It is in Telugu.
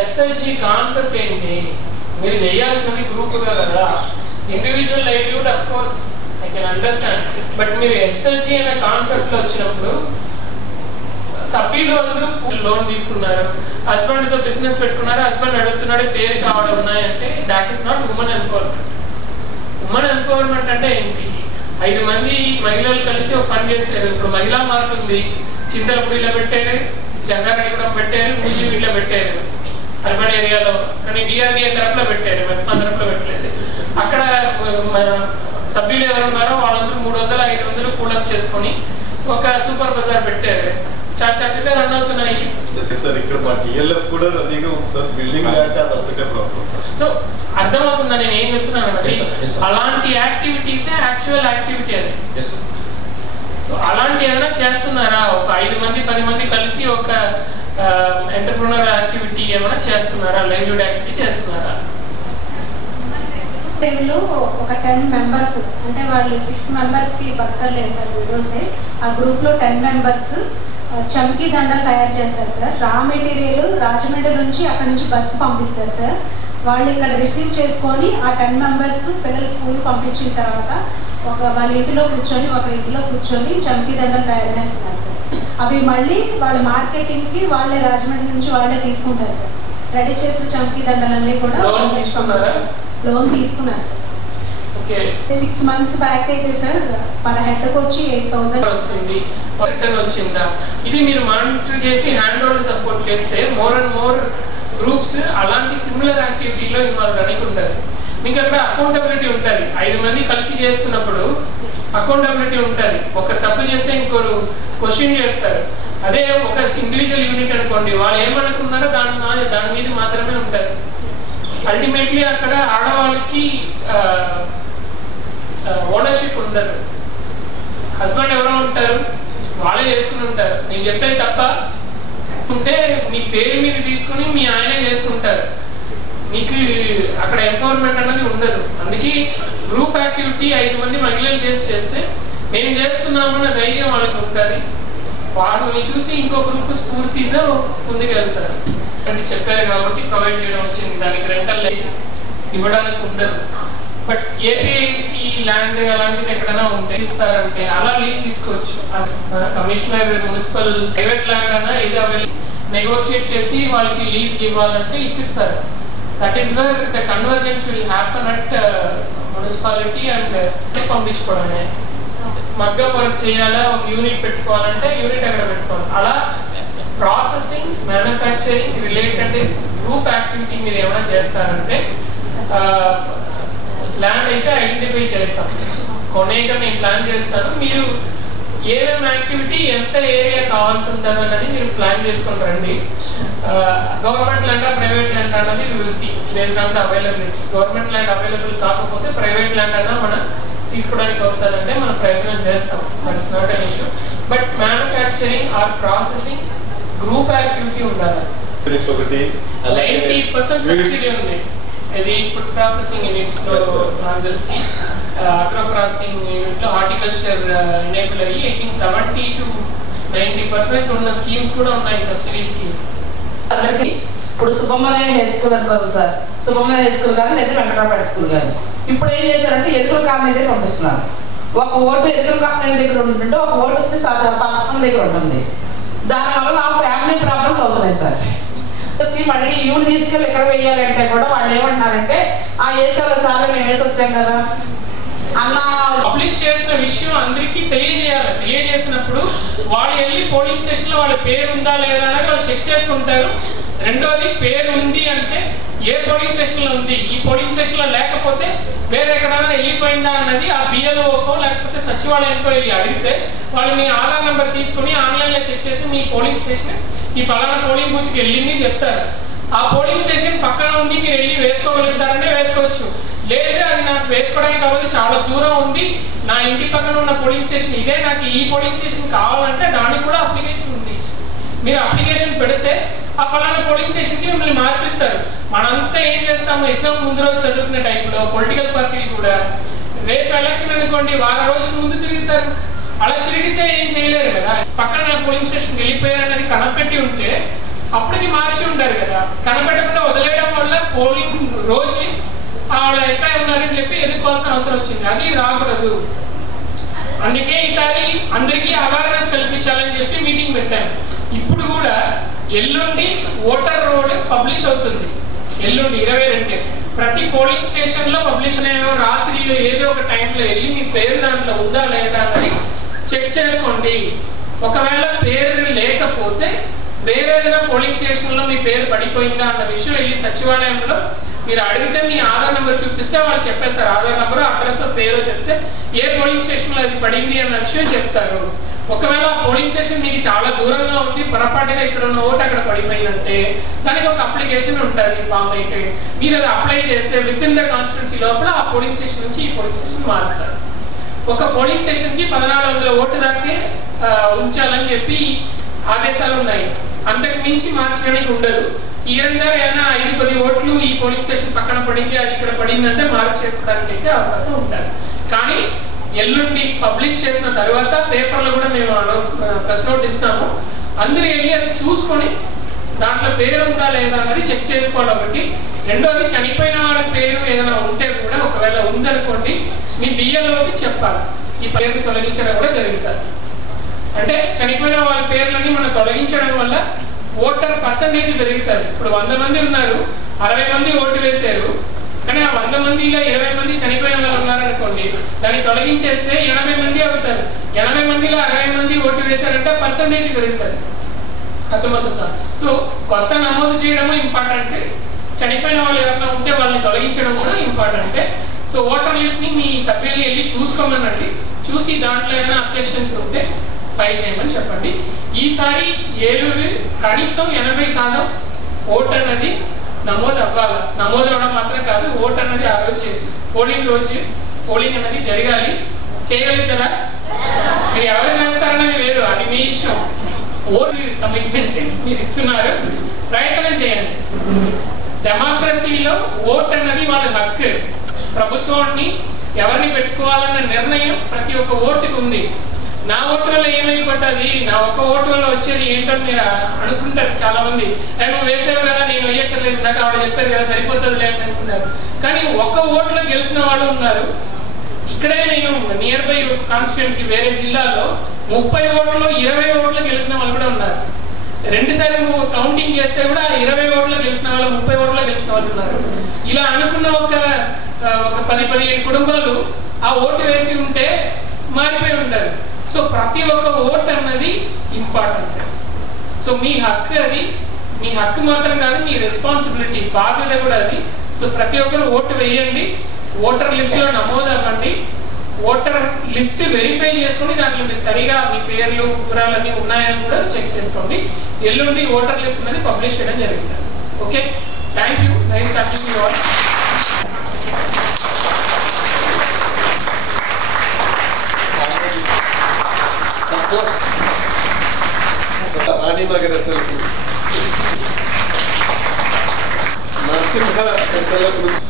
ఎస్ఎల్జీ కాన్సెప్ట్ ఏంటి? మీరు చేయాల్సినది గ్రూప్గా కదా. Individual livelihood of course I can understand, but మీరు ఎస్ఎల్జీ అనే కాన్సెప్ట్లో వచ్చినప్పుడు సభ్యులు అందరూ లోన్ తీసుకున్నారు, హస్బెండ్తో బిజినెస్ పెట్టుకున్నారు, హస్బెండ్ అడుగుతున్నాడు పేరు కావాలి ఉన్నాయంటే that is not women empowerment. Women empowerment అంటే ఏంటి? 5 మంది మహిళలు కలిసి ఒక పని చేశారు. ఇప్పుడు మహిళా మార్ట్ ఉంది, చింతలపూడిలో పెట్టారు, జంగారెడ్డిగూడెం పెట్టారు, మూజీవిలో పెట్టారు అర్బన్ ఏరియాలో, కానీ డిఆర్డిఏ తరపులో పెట్టారు, మన తరపులో పెట్టలేదు. అక్కడ సభ్యులు ఎవరున్నారో వాళ్ళందరూ 300-500 కూడప్ చేసుకొని ఒక సూపర్ బజార్ పెట్టారు. చాలా చక్కగా రన్ అవుతున్నాయి సార్. ఇక్కడ మా టిఎల్ఎఫ్ కూడా అదిగా ఉంది సార్, బిల్డింగ్ లేక అది ఒకటే ప్రాబ్లం సార్. సో అర్థమవుతుందా నేను ఏం చెప్తున్నాను అంటే, అలాంటి యాక్టివిటీసే యాక్చువల్ యాక్టివిటీ అది. సో అలాంటి ఏమైనా చేస్తున్నారా? ఒక 5 మంది 10 మంది కలిసి ఒక ఎంటర్ప్రెన్యూర్ యాక్టివిటీ ఏమైనా చేస్తున్నారా? లైవ్లీహుడ్ యాక్టివిటీ చేస్తున్నారా? తెలుగులో ఒక 10 మెంబర్స్ అంటే వాళ్ళు 6 మెంబర్స్కి బతకలేదు సార్ వీడియోసే. ఆ గ్రూప్లో 10 మెంబర్స్ చమ్కీ దండలు తయారు చేస్తారు సార్. రా మెటీరియల్ రాజమండ్రి నుంచి అక్కడ నుంచి బస్సు పంపిస్తారు సార్. వాళ్ళు ఇక్కడ రిసీవ్ చేసుకొని ఆ 10 మెంబర్స్ పిల్లలు స్కూల్ పంపించిన తర్వాత వాళ్ళ ఇంటిలో కూర్చొని ఒకరి ఇంటిలో కూర్చొని చమ్కీ దండలు తయారు చేస్తున్నారు సార్. అవి మళ్ళీ వాళ్ళ మార్కెటింగ్కి వాళ్ళే రాజమండ్రి నుంచి వాళ్ళే తీసుకుంటారు సార్. రెడీ చేసిన చమ్కీ దండలన్నీ కూడా లోన్ తీసుకున్నారు సార్. 6 మంత్స్ బ్యాక్ అయితే సార్ పర్ హెడ్కి వచ్చి 8,000 వస్తుంది. రిటర్న్ వచ్చిందా? ఇది మీరు మానిటర్ చేసి హ్యాండ్ ఓవర్ సపోర్ట్ చేస్తే మోర్ అండ్ మోర్ గ్రూప్స్ అలాంటి సిమిలర్ యాక్టివిటీలో ఇన్వాల్వ్ అని ఉంటుంది. మీకు అక్కడ అకౌంటబిలిటీ ఉంటుంది. 5 మంది కలిసి చేస్తున్నప్పుడు అకౌంటబిలిటీ ఉంటుంది. ఒకరు తప్పు చేస్తే ఇంకొకరు క్వశ్చన్ చేస్తారు. అదే ఒక ఇండివిజువల్ యూనిట్ అనుకోండి, వాళ్ళు ఏమనుకున్నారో దాని మీద మాత్రమే ఉంటుంది. అల్టిమేట్లీ అక్కడ ఆడవాళ్ళకి ఓనర్షిప్ ఉండదు. హస్బెండ్ ఎవరో ఉంటారు, వాళ్ళే చేసుకుని ఉంటారు. నేను చెప్పేది తప్ప ఉంటే మీ పేరు మీద తీసుకుని మీ ఆయనే చేసుకుంటారు. మీకు అక్కడ ఎంపవర్మెంట్ అనేది ఉండదు. అందుకే గ్రూప్ యాక్టివిటీ 5 మంది మహిళలు చేస్తే మేము చేస్తున్నామన్న ధైర్యం వాళ్ళకి ఉంటుంది. వాళ్ళని చూసి ఇంకో గ్రూప్ స్ఫూర్తిగా ముందుకెళ్తారు. అంటే చెప్పారు కాబట్టి ప్రొవైడ్ చేయడం వచ్చింది. దానికి రెంటల్ ఇవ్వడానికి ఉండదు. బట్ ఏపీఐసి ల్యాండ్ అలాంటిది ఎక్కడైనా ఉంటే ఇస్తారంటే అలా లీజ్ తీసుకోవచ్చు. కమిషనర్ మున్సిపల్ ప్రైవేట్ ల్యాండ్ అన్నా ఏదో నెగోషియేట్ చేసి వాళ్ళకి లీజ్ ఇవ్వాలంటే ఇప్పిస్తారు. That is where the convergence will happen at municipality and పంపించుకోవడమే. మగ్గం వర్క్ చేయాలా, ఒక యూనిట్ పెట్టుకోవాలంటే యూనిట్ అక్కడ పెట్టుకోవాలి. అలా processing manufacturing related group activity మీరు ఏమైనా చేస్తారంటే ల్యాండ్ అయితే ఐడెంటిఫై చేస్తాం. కొనేగా నేను ప్లాన్ చేస్తాను. మీరు ఏమేమి యాక్టివిటీ ఎంత ఏరియా కావాల్సి ఉంటుంది అన్నది మీరు ప్లాన్ చేసుకొని రండి. గవర్నమెంట్ ల్యాండ్ ప్రైవేట్ ల్యాండ్ అన్నది చూసి based on the availability. Government land available కాకపోతే ప్రైవేట్ ల్యాండ్ అన్నా మనం తీసుకోవడానికి అవుతుందంటే మనం ప్రయత్నం చేస్తాం. That's not an issue. But manufacturing or processing group activity ఉండాలి. 90% సబ్సిడీ ఉంది. ఇది ఫుడ్ ప్రాసెసింగ్ యూనిట్స్ లో నాకు తెలిసి అగ్రో ప్రాసెసింగ్ యూనిట్ లో హార్టికల్చర్ ఎనేబుల్ అయ్యి ఐ థింక్ 70 to 90% ఉన్న స్కీమ్స్ కూడా ఉన్నాయి, సబ్సిడీ స్కీమ్స్. అందరికి ఇప్పుడు సుబ్బమ్మదేవి హై స్కూల్ అనుకోవాలి సార్. సుబ్బమ్మదేవి హై స్కూల్ కానీ లేదా వెంకటరాపేట స్కూల్ కానీ ఇప్పుడు ఏం చేశారంటే ఎదురు కాలనీ దగ్గర పంపిస్తున్నారు. ఒక ఓటు ఎదురు కాలనీ దగ్గర ఉంటుంటే ఒక ఓటు వచ్చి పాస్పం దగ్గర ఉంటుంది. దానివల్ల ఆ ఫ్యామిలీ ప్రాబ్లమ్స్ అవుతున్నాయి సార్. వచ్చి మళ్ళీ ఈవిడ తీసుకెళ్ళి ఎక్కడ వేయాలంటే కూడా వాళ్ళు ఏమంటున్నారంటే ఆ వేసేవాళ్ళు చాలా మేము వేసి వచ్చాం కదా అన్న. పబ్లిష్ చేసిన విషయం అందరికీ తెలియజేయాలి. తెలియజేసినప్పుడు వాళ్ళు వెళ్ళి పోలింగ్ స్టేషన్ లో వాళ్ళ పేరు ఉందా లేదా అనేది వాళ్ళు చెక్ చేసుకుంటారు. రెండోది పేరు ఉంది అంటే ఏ పోలింగ్ స్టేషన్ లో ఉంది, ఈ పోలింగ్ స్టేషన్ లో లేకపోతే వేరే ఎక్కడైనా వెళ్ళిపోయిందా అన్నది ఆ బిఎల్ఓకో లేకపోతే సచివాలయంకో వెళ్ళి అడిగితే వాళ్ళు మీ ఆధార్ నెంబర్ తీసుకుని ఆన్లైన్ లో చెక్ చేసి మీ పోలింగ్ స్టేషన్ ఈ పలానా పోలింగ్ బూత్కి వెళ్ళింది చెప్తారు. ఆ పోలింగ్ స్టేషన్ పక్కన ఉంది, మీరు వెళ్ళి వేసుకోగలుగుతారంటే వేసుకోవచ్చు. లేదా అది నాకు వేసుకోవడానికి కావాలి, చాలా దూరం ఉంది, నా ఇంటి పక్కన ఉన్న పోలింగ్ స్టేషన్ ఇదే, నాకు ఈ పోలింగ్ స్టేషన్ కావాలంటే దానికి కూడా అప్లికేషన్ ఉంది. మీరు అప్లికేషన్ పెడితే ఆ పలానా పోలింగ్ స్టేషన్కి మిమ్మల్ని మార్పిస్తారు. మనంతా ఏం చేస్తాము, ఎగ్జామ్ ముందు రోజు చదువుకునే టైంలో పొలిటికల్ పార్టీలు కూడా రేపు ఎలక్షన్ అనుకోండి వారం రోజుల ముందు తిరుగుతారు. అలా తిరిగితే ఏం చేయలేరు కదా. పక్కన పోలింగ్ స్టేషన్కి వెళ్ళిపోయారనేది కనపెట్టి ఉంటే అప్పటికి మార్చి ఉంటారు కదా, కనపెట్టకుండా వదిలేయడం వల్ల పోలింగ్ రోజు ఆవిడ ఎక్కడ ఉన్నారని చెప్పి ఎదుర్కోవాల్సిన అవసరం వచ్చింది. అది రాకూడదు. అందుకే ఈసారి అందరికీ అవేర్నెస్ కల్పించాలని చెప్పి మీటింగ్ పెట్టాను. ఇప్పుడు కూడా ఎల్లుండి ఓటర్ రోల్ పబ్లిష్ అవుతుంది. ఎల్లుండి 22 ప్రతి పోలింగ్ స్టేషన్ లో పబ్లిష్ అయ్యో రాత్రి ఏదో ఒక టైంలో వెళ్ళి మీ పేరు దాంట్లో ఉందా లేదా అని చెక్ చేసుకోండి. ఒకవేళ పేరు లేకపోతే వేరే ఏదైనా పోలింగ్ స్టేషన్ లో మీ పేరు పడిపోయిందా అన్న విషయం వెళ్ళి సచివాలయంలో మీరు అడిగితే మీ ఆధార్ నెంబర్ చూపిస్తే వాళ్ళు చెప్పేస్తారు. ఆధార్ నెంబర్, అడ్రస్, పేరు చెప్తే ఏ పోలింగ్ స్టేషన్ లో అది పడింది అన్న విషయం చెప్తారు. ఒకవేళ ఆ పోలింగ్ స్టేషన్ మీకు చాలా దూరంగా ఉంది, పొరపాటుగా ఇక్కడ ఉన్న ఓటు అక్కడ పడిపోయిందంటే దానికి ఒక అప్లికేషన్ ఉంటుంది, ఫామ్ అయితే మీరు అది అప్లై చేస్తే విత్ ఇన్ ద కాన్స్టిట్యున్సీ లోపల ఆ పోలింగ్ స్టేషన్ నుంచి ఈ పోలింగ్ స్టేషన్ మారుస్తారు. ఒక పోలింగ్ స్టేషన్ కి 1400 ఓటు దాకే ఉంచాలని చెప్పి ఆదేశాలు ఉన్నాయి. అంతకు మించి మార్చడానికి ఉండదు. ఏదైనా 5-10 ఓట్లు ఈ పోలింగ్ స్టేషన్ పక్కన పడింది, అది ఇక్కడ పడిందంటే మార్పు చేసుకోవడానికి అయితే అవకాశం ఉంటుంది. కానీ ఎల్లుండి పబ్లిష్ చేసిన తర్వాత పేపర్లో కూడా మేము ప్రెస్ నోట్ ఇస్తాము. అందరూ వెళ్ళి అది చూసుకొని దాంట్లో పేరు ఉందా లేదా అన్నది చెక్ చేసుకోవాలి. ఒకటి. రెండోది, చనిపోయిన వాళ్ళ పేరు ఏదైనా ఉంటే కూడా ఒకవేళ ఉందనుకోండి మీ బిఎల్ఓకి చెప్పాలి. ఈ పేరుని తొలగించడం కూడా జరుగుతుంది. అంటే చనిపోయిన వాళ్ళ పేర్లని మనం తొలగించడం వల్ల ఓటర్ పర్సంటేజ్ పెరుగుతుంది. ఇప్పుడు 100 మంది ఉన్నారు, 60 మంది ఓటు వేశారు, కానీ ఆ 100 మందిలో 20 మంది చనిపోయిన వాళ్ళు ఉన్నారనుకోండి, దాన్ని తొలగించేస్తే 80 మంది అవుతారు. 80 మందిలో 60 మంది ఓటు వేశారంటే పర్సంటేజ్ పెరుగుతుంది. అర్థమవుతుందా? సో కొత్త నమోదు చేయడము ఇంపార్టెంట్, చనిపోయిన వాళ్ళు ఎవరైనా ఉంటే వాళ్ళని తొలగించడం కూడా ఇంపార్టెంటే. సో ఓటర్ లిస్ట్ ని మీ సభ్యుల్ని వెళ్ళి చూసుకోమనండి. చూసి దాంట్లో ఏదైనా అబ్జెక్షన్స్ ఉంటే ఫైల్ చేయమని చెప్పండి. ఈసారి ఏలూరు కనీసం 80% ఓట్ అన్నది నమోదు అవ్వాలి. నమోదు అవ్వడం మాత్రం కాదు, ఓట్ అన్నది ఆ రోజు పోలింగ్ అన్నది జరగాలి. చేయగలుగుతారా? మీరు ఎవరు వేస్తారన్నది వేరు, అది మీ ఇష్టం. ఓటు కమిట్మెంట్ మీరు ఇస్తున్నారు, ప్రయత్నం చేయండి. డెమోక్రసీలో ఓట్ అన్నది వాళ్ళ హక్కు. ప్రభుత్వాన్ని ఎవరిని పెట్టుకోవాలన్న నిర్ణయం ప్రతి ఒక్క ఓటుకు ఉంది. నా ఓటు వల్ల ఏమైపోతుంది, నా ఒక్క ఓటు వల్ల వచ్చేది ఏంటో మీరు అనుకుంటారు చాలా మంది. నువ్వు వేసావు కదా, నేను వేయక్కర్లేదు, నాకు ఆవిడ చెప్పారు కదా సరిపోతుంది లేని అనుకుంటారు. కానీ ఒక్క ఓట్లో గెలిచిన వాళ్ళు ఉన్నారు. ఇక్కడే నేను నియర్ బై కాన్స్టిట్యున్సీ వేరే జిల్లాలో 30 ఓట్లు 20 ఓట్లు గెలిచిన వాళ్ళు కూడా ఉన్నారు. 2 సార్లు నువ్వు కౌంటింగ్ చేస్తే కూడా 20 ఓట్లు గెలిచిన వాళ్ళు 30 ఓట్లు గెలిచిన వాళ్ళు ఉన్నారు. ఇలా అనుకున్న ఒక 10-15 కుటుంబాలు ఆ ఓటు వేసి ఉంటే మారిపోయి ఉంటారు. సో ప్రతి ఒక్క ఓట్ అన్నది ఇంపార్టెంట్. సో మీ హక్కు అది, మీ హక్కు మాత్రం కాదు, మీ రెస్పాన్సిబిలిటీ, బాధ్యత కూడా అది. సో ప్రతి ఒక్కరు ఓటు వేయండి, ఓటర్ లిస్టులో నమోదు అవ్వండి. ఓటర్ లిస్ట్ వెరిఫై చేసుకుని దాంట్లో మీరు సరిగా మీ పేర్లు వివరాలన్నీ ఉన్నాయని కూడా చెక్ చేసుకోండి. ఎల్లుండి ఓటర్ లిస్ట్ అనేది పబ్లిష్ చేయడం జరుగుతుంది. Okay, thank you. Nice talking to you all. Raninagar ఎస్ఎల్కు నరసింహ ఎస్ఎల్ గురించి